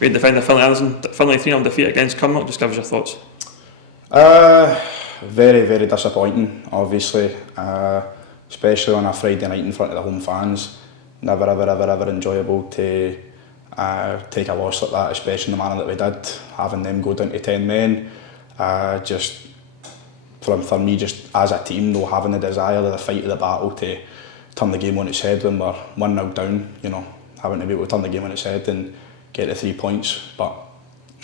We defended Finlay Anderson, Finlay 3-0 defeat against Cumnock. Just give us your thoughts. Very, very disappointing, obviously, especially on a Friday night in front of the home fans. Never, ever enjoyable to take a loss like that, especially in the manner that we did, having them go down to 10 men. Just for me, just as a team, though, having the desire, the fight of the battle to turn the game on its head when we're 1-0 down, you know, having to be able to turn the game on its head and get the 3 points, but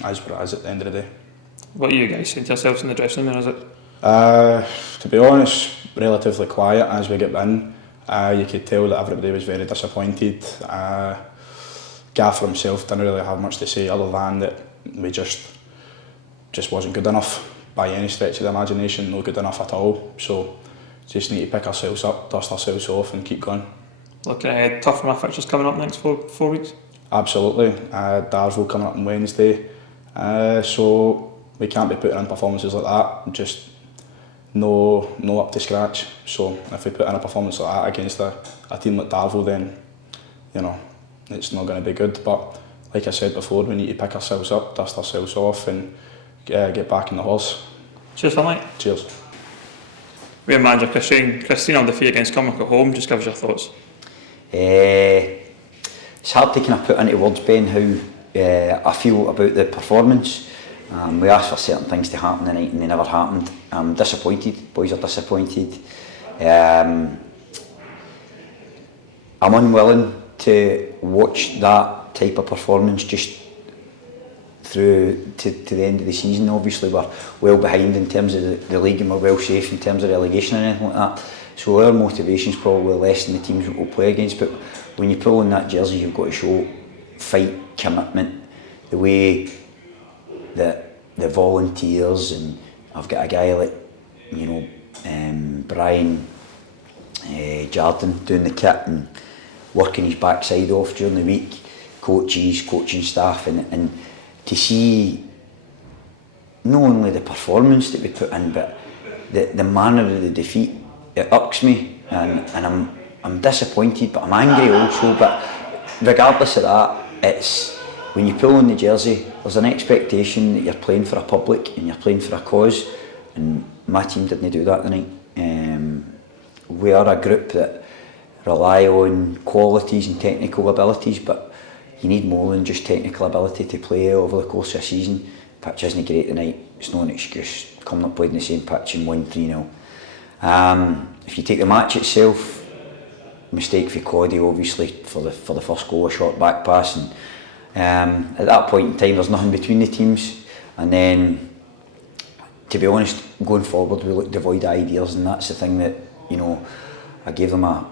as what it is at the end of the day. What are you guys saying to yourselves in the dressing room, is it? To be honest, relatively quiet as we get in. You could tell that everybody was very disappointed. Gaffer himself didn't really have much to say other than that we just wasn't good enough by any stretch of the imagination, no good enough at all. So just need to pick ourselves up, dust ourselves off and keep going. Looking ahead, tough from our fixtures coming up next four weeks? Absolutely. Darville coming up on Wednesday. So we can't be putting in performances like that, just no up to scratch. So if we put in a performance like that against a team like Darville, then you know it's not going to be good. But like I said before, we need to pick ourselves up, dust ourselves off and get back in the horse. Cheers, Finlay. Cheers. We have manager Christine on defeat against Cumnock at home. Just give us your thoughts. It's hard to kind of put into words, Ben, how I feel about the performance. We asked for certain things to happen tonight and they never happened. I'm disappointed, boys are disappointed. I'm unwilling to watch that type of performance just through to the end of the season. Obviously we're well behind in terms of the league and we're well safe in terms of relegation and anything like that. So our motivation's probably less than the teams that we'll play against, but when you pull on that jersey you've got to show fight, commitment, the way that the volunteers, and I've got a guy like, you know, Brian Jardine doing the kit and working his backside off during the week, coaches, coaching staff, and to see not only the performance that we put in but the manner of the defeat, it irks me and I'm disappointed but I'm angry also. But regardless of that, it's when you pull on the jersey there's an expectation that you're playing for a public and you're playing for a cause, and my team didn't do that tonight. We are a group that rely on qualities and technical abilities, but you need more than just technical ability to play over the course of a season. Pitch isn't great tonight, it's not an excuse. Cumnock played in the same pitch and won 3-0. If you take the match itself, mistake for Cody obviously for the first goal, a short back pass, and at that point in time there's nothing between the teams, and then to be honest going forward we look devoid of ideas, and that's the thing that, you know, I gave them a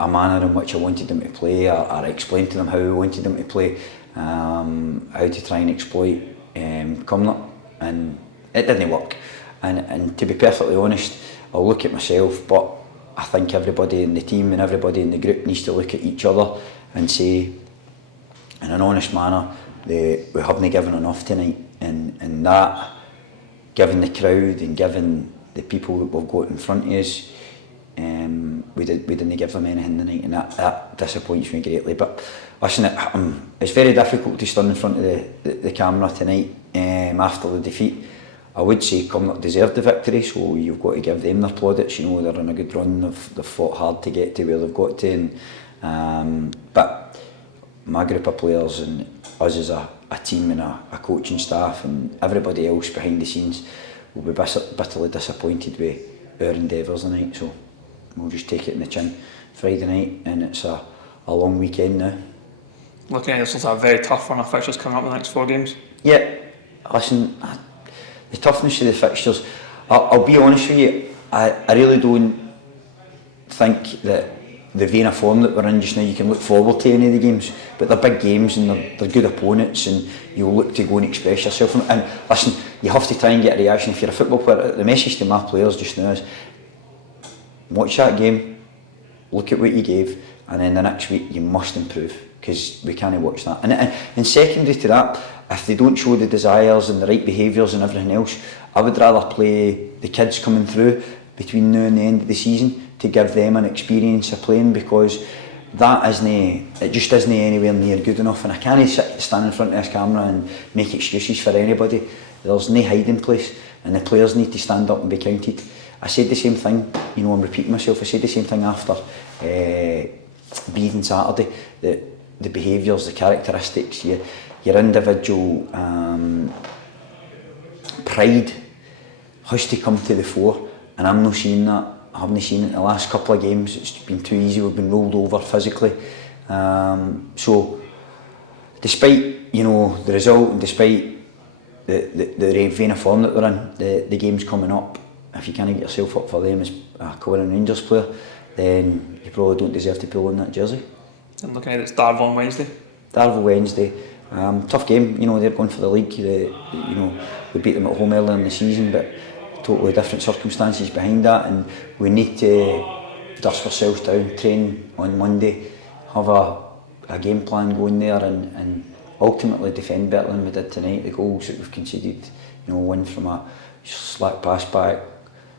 manner in which I wanted them to play. I explained to them how I wanted them to play, how to try and exploit Cumnock, and it didn't work. And to be perfectly honest, I'll look at myself, but I think everybody in the team and everybody in the group needs to look at each other and say, in an honest manner, we haven't given enough tonight, and that, given the crowd and given the people that we've got in front of us, we didn't give them anything tonight, and that disappoints me greatly. But listen, it's very difficult to stand in front of the camera tonight after the defeat. I would say Cumnock deserved the victory, so you've got to give them their plaudits. You know, they're on a good run, they've fought hard to get to where they've got to, and, but my group of players and us as a team and a coaching staff and everybody else behind the scenes will be bitterly disappointed with our endeavours tonight. So we'll just take it in the chin Friday night, and it's a long weekend now. Looking at it, it's a very tough run of fixtures coming up in the next 4 games. Yeah, listen, the toughness of the fixtures, I'll be honest with you, I really don't think that the vein of form that we're in just now, you can look forward to any of the games, but they're big games and they're good opponents, and you'll look to go and express yourself. And listen, you have to try and get a reaction if you're a football player. The message to my players just now is, watch that game, look at what you gave, and then the next week you must improve, because we can't watch that. And secondary to that, if they don't show the desires and the right behaviours and everything else, I would rather play the kids coming through between now and the end of the season to give them an experience of playing, because it just isn't anywhere near good enough, and I can't stand in front of this camera and make excuses for anybody. There's no hiding place, and the players need to stand up and be counted. I said the same thing, you know, I'm repeating myself, I said the same thing after Bede on Saturday, the behaviours, the characteristics, your individual pride has to come to the fore, and I'm not seeing that. I haven't seen it in the last couple of games. It's been too easy, we've been rolled over physically. So despite, you know, the result, and despite the vein of form that we're in, the games coming up, if you can't get yourself up for them as a Kilwinning Rangers player, then you probably don't deserve to pull on that jersey. And looking at it, it's Darvel on Wednesday. Darvel Wednesday, tough game. You know, they're going for the league. You know, we beat them at home earlier in the season, but totally different circumstances behind that, and we need to dust ourselves down, train on Monday, have a game plan going there, and ultimately defend better than we did tonight. The goals that we've conceded, you know, one from a slack pass back,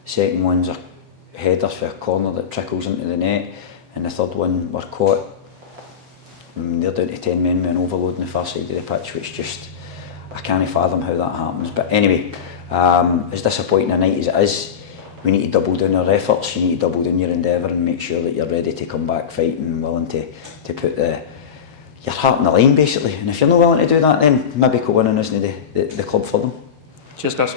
second one's a header for a corner that trickles into the net, and the third one we're caught. They're down to 10 men with an overload on the far side of the pitch, which just, I can't fathom how that happens. But anyway, as disappointing a night as it is, we need to double down our efforts, you need to double down your endeavour and make sure that you're ready to come back fighting and willing to put your heart in the line basically. And if you're not willing to do that, then maybe Kilwinning isn't the club for them. Cheers guys.